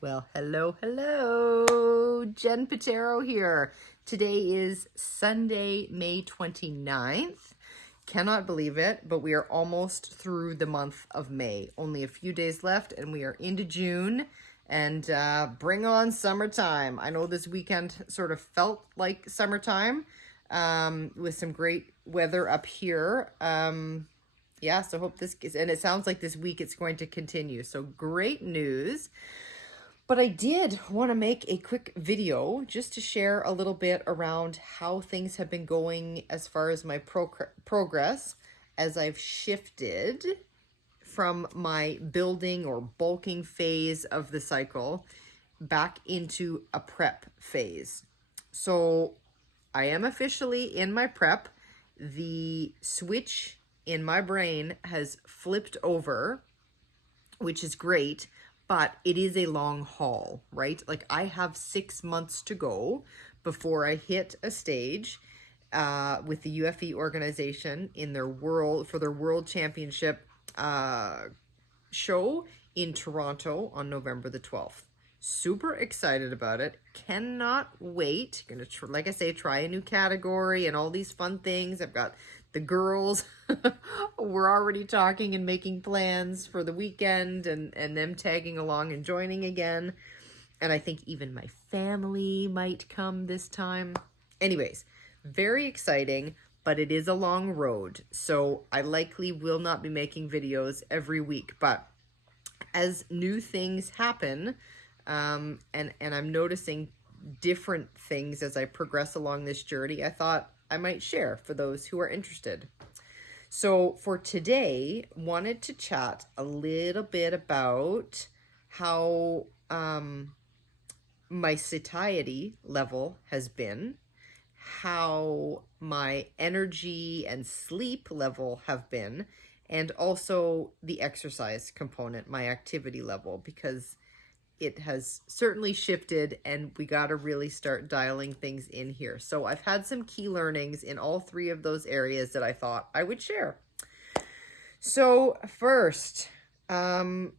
Well, hello. Jen Patero here. Today is Sunday, May 29th. Cannot believe it, but we are almost through the month of May. Only a few days left and we are into June, and bring on summertime. I know this weekend sort of felt like summertime with some great weather up here. Yeah, so hope this is, and it sounds like this week it's going to continue. So great news. But I did want to make a quick video just to share a little bit around how things have been going as far as my progress as I've shifted from my building or bulking phase of the cycle back into a prep phase. So I am officially in my prep. The switch in my brain has flipped over, which is great. But it is a long haul, right? Like I have 6 months to go before I hit a stage with the UFE organization in their world championship show in Toronto on November the 12th. Super excited about it. Cannot wait. Gonna, like I say, try a new category and all these fun things. I've got the girls. We're already talking and making plans for the weekend and them tagging along and joining again. And I think even my family might come this time. Anyways, very exciting, but it is a long road. So I likely will not be making videos every week, but as new things happen, and I'm noticing different things as I progress along this journey, I thought I might share for those who are interested. So for today, wanted to chat a little bit about how my satiety level has been, how my energy and sleep level have been, and also the exercise component, my activity level, because it has certainly shifted and we got to really start dialing things in here. So I've had some key learnings in all three of those areas that I thought I would share. So first, I've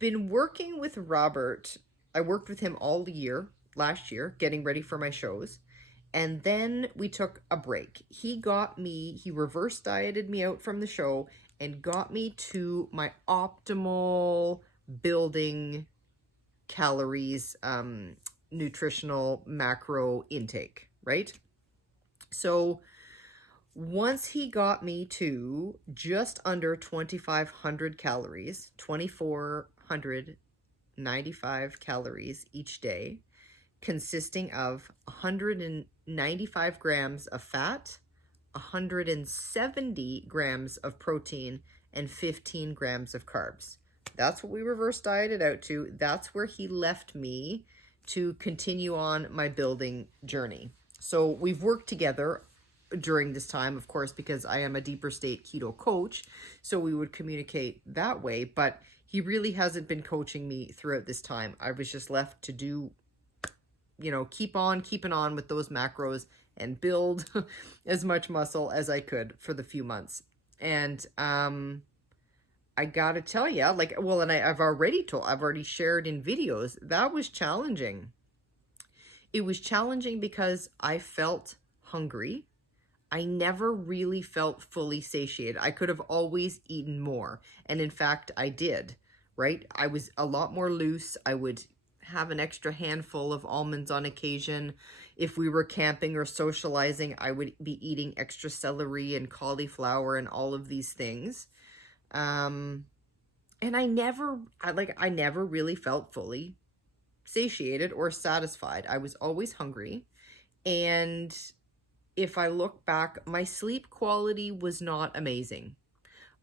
been working with Robert. I worked with him all year, last year, getting ready for my shows. And then we took a break. He reverse dieted me out from the show and got me to my optimal building calories, nutritional macro intake, right? So once he got me to just under 2,500 calories, 2,495 calories each day, consisting of 195 grams of fat, 170 grams of protein, and 15 grams of carbs. That's what we reverse dieted out to. That's where he left me to continue on my building journey. So we've worked together during this time, of course, because I am a deeper state keto coach. So we would communicate that way, but he really hasn't been coaching me throughout this time. I was just left to do, keep on keeping on with those macros and build as much muscle as I could for the few months. And I gotta tell you, I've already shared in videos, that was challenging. It was challenging because I felt hungry. I never really felt fully satiated. I could have always eaten more. And in fact, I did, right? I was a lot more loose. I would have an extra handful of almonds on occasion. If we were camping or socializing, I would be eating extra celery and cauliflower and all of these things. And I never really felt fully satiated or satisfied. I was always hungry. And if I look back, my sleep quality was not amazing.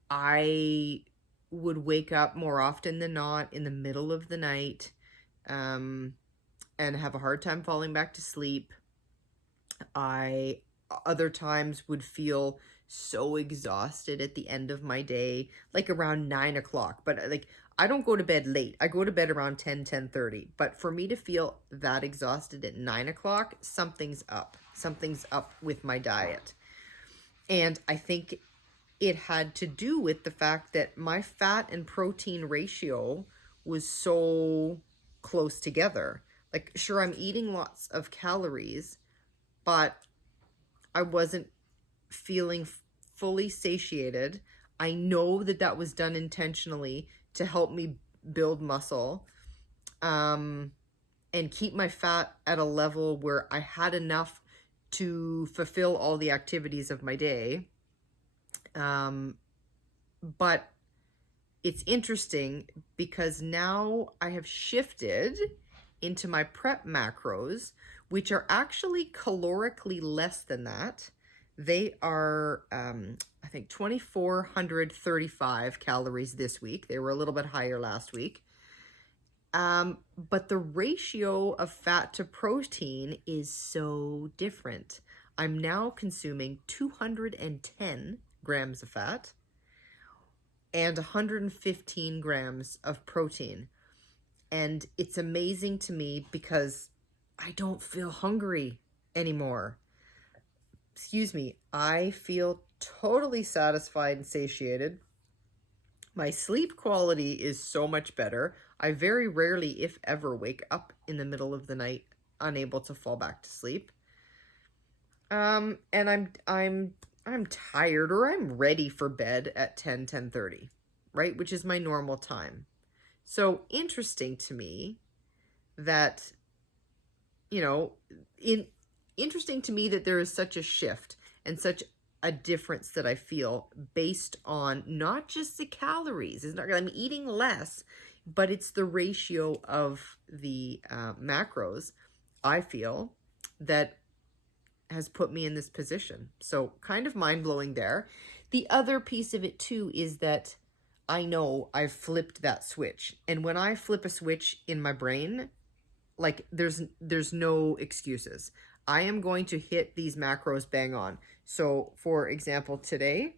I would wake up more often than not in the middle of the night, and have a hard time falling back to sleep. I other times would feel so exhausted at the end of my day, like around 9 o'clock. But I don't go to bed late. I go to bed around 10:30. But for me to feel that exhausted at 9 o'clock, something's up. Something's up with my diet. And I think it had to do with the fact that my fat and protein ratio was so close together. Like, sure, I'm eating lots of calories, but I wasn't feeling fully satiated. I know that that was done intentionally to help me build muscle, and keep my fat at a level where I had enough to fulfill all the activities of my day. But it's interesting because now I have shifted into my prep macros, which are actually calorically less than that. They are, I think, 2,435 calories this week. They were a little bit higher last week. But the ratio of fat to protein is so different. I'm now consuming 210 grams of fat and 115 grams of protein. And it's amazing to me because I don't feel hungry anymore. Excuse me, I feel totally satisfied and satiated. My sleep quality is so much better. I very rarely, if ever, wake up in the middle of the night unable to fall back to sleep. And I'm tired, or I'm ready for bed at 10:30, right? Which is my normal time. So interesting to me that, interesting to me that there is such a shift and such a difference that I feel based on not just the calories. It's not, I'm eating less, but it's the ratio of the macros, I feel, that has put me in this position. So kind of mind-blowing there. The other piece of it too is that I know I've flipped that switch. And when I flip a switch in my brain, like there's no excuses. I am going to hit these macros bang on. So for example, today,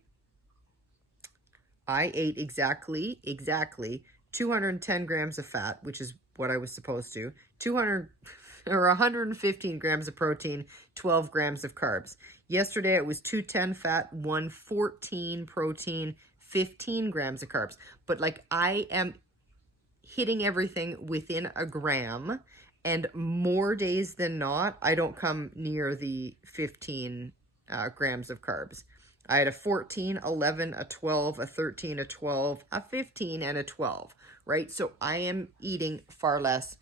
I ate exactly 210 grams of fat, which is what I was supposed to, 115 grams of protein, 12 grams of carbs. Yesterday it was 210 fat, 114 protein, 15 grams of carbs. But like, I am hitting everything within a gram, and more days than not, I don't come near the 15 grams of carbs. I had a 14, 11, a 12, a 13, a 12, a 15, and a 12, right? So I am eating far less.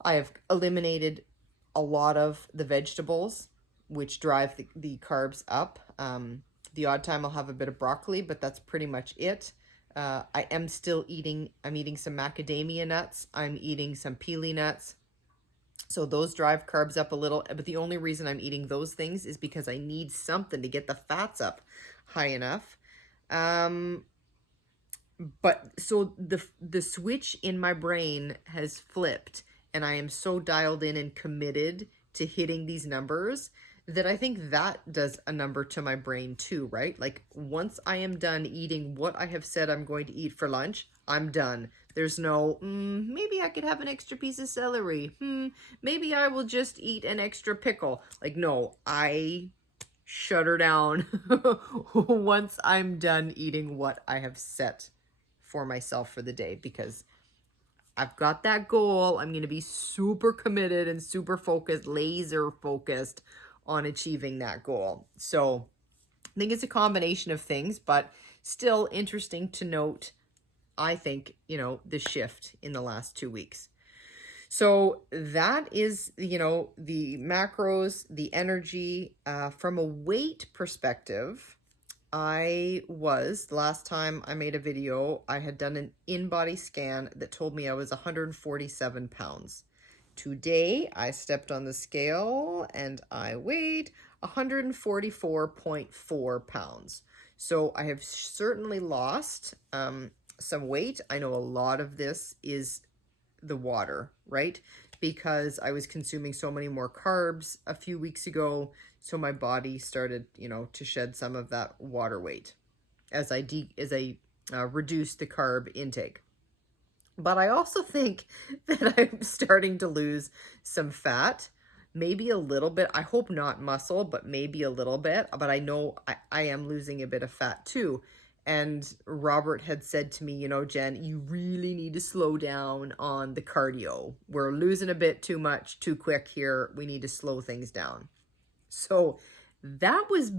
I have eliminated a lot of the vegetables, which drive the carbs up. The odd time I'll have a bit of broccoli, but that's pretty much it. I am still eating, I'm eating some macadamia nuts. I'm eating some pili nuts. So those drive carbs up a little, but the only reason I'm eating those things is because I need something to get the fats up high enough. But so the switch in my brain has flipped, and I am so dialed in and committed to hitting these numbers that I think that does a number to my brain too, right? Like, once I am done eating what I have said I'm going to eat for lunch, I'm done. There's no, maybe I could have an extra piece of celery. Maybe I will just eat an extra pickle. Like, no, I shut her down once I'm done eating what I have set for myself for the day, because I've got that goal. I'm going to be super committed and super focused, laser focused on achieving that goal. So I think it's a combination of things, but still interesting to note, I think, the shift in the last 2 weeks. So that is, the macros, the energy. From a weight perspective, the last time I made a video, I had done an in-body scan that told me I was 147 pounds. Today, I stepped on the scale and I weighed 144.4 pounds. So I have certainly lost some weight. I know a lot of this is the water, right? Because I was consuming so many more carbs a few weeks ago, so my body started, to shed some of that water weight as I reduced the carb intake. But I also think that I'm starting to lose some fat, maybe a little bit. I hope not muscle, but maybe a little bit. But I know I am losing a bit of fat too. And Robert had said to me, Jen, you really need to slow down on the cardio. We're losing a bit too much too quick here. We need to slow things down. So that was,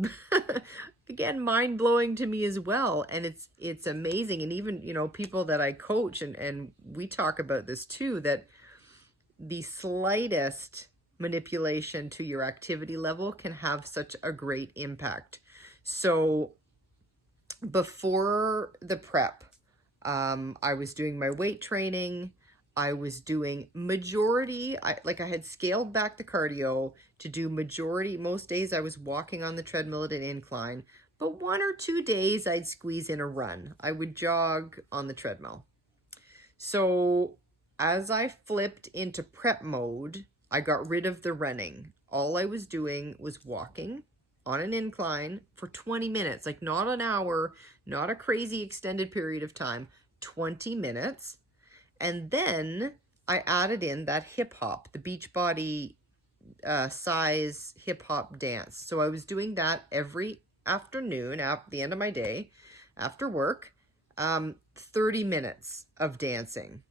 again, mind-blowing to me as well. And it's amazing. And even, people that I coach, and we talk about this too, that the slightest manipulation to your activity level can have such a great impact. So before the prep, I was doing my weight training. I was doing majority, I had scaled back the cardio to do majority. Most days I was walking on the treadmill at an incline, but 1 or 2 days I'd squeeze in a run. I would jog on the treadmill. So as I flipped into prep mode, I got rid of the running. All I was doing was walking on an incline for 20 minutes, like not an hour, not a crazy extended period of time, 20 minutes. And then I added in that hip hop, the Beachbody size hip hop dance. So I was doing that every afternoon at the end of my day after work, 30 minutes of dancing.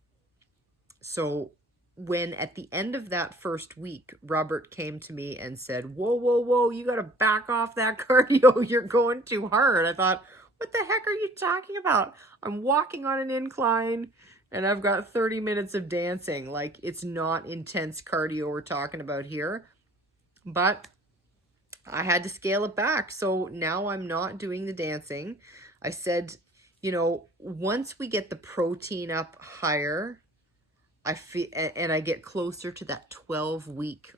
So when at the end of that first week, Robert came to me and said, whoa, you got to back off that cardio. You're going too hard. I thought, what the heck are you talking about? I'm walking on an incline and I've got 30 minutes of dancing. Like, it's not intense cardio we're talking about here. But I had to scale it back. So now I'm not doing the dancing. I said, once we get the protein up higher, I feel, and I get closer to that 12-week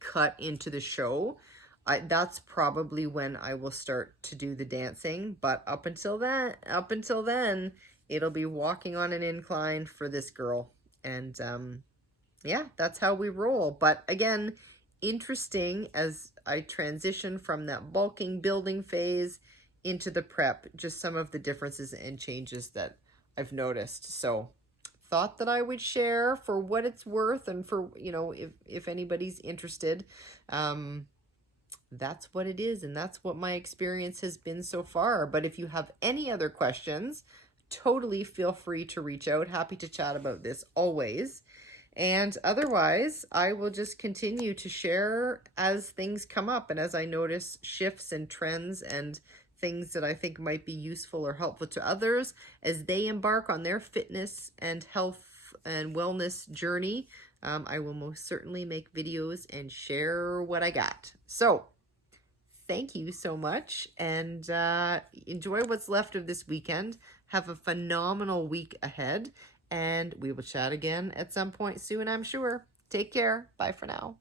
cut into the show, that's probably when I will start to do the dancing. But up until then, it'll be walking on an incline for this girl. And yeah, that's how we roll. But again, interesting as I transition from that bulking building phase into the prep, just some of the differences and changes that I've noticed. So thought that I would share for what it's worth, and for, if anybody's interested, that's what it is. And that's what my experience has been so far. But if you have any other questions, totally feel free to reach out. Happy to chat about this always. And otherwise, I will just continue to share as things come up and as I notice shifts and trends and things that I think might be useful or helpful to others as they embark on their fitness and health and wellness journey. I will most certainly make videos and share what I got. So thank you so much, and enjoy what's left of this weekend. Have a phenomenal week ahead, and we will chat again at some point soon, I'm sure. Take care. Bye for now.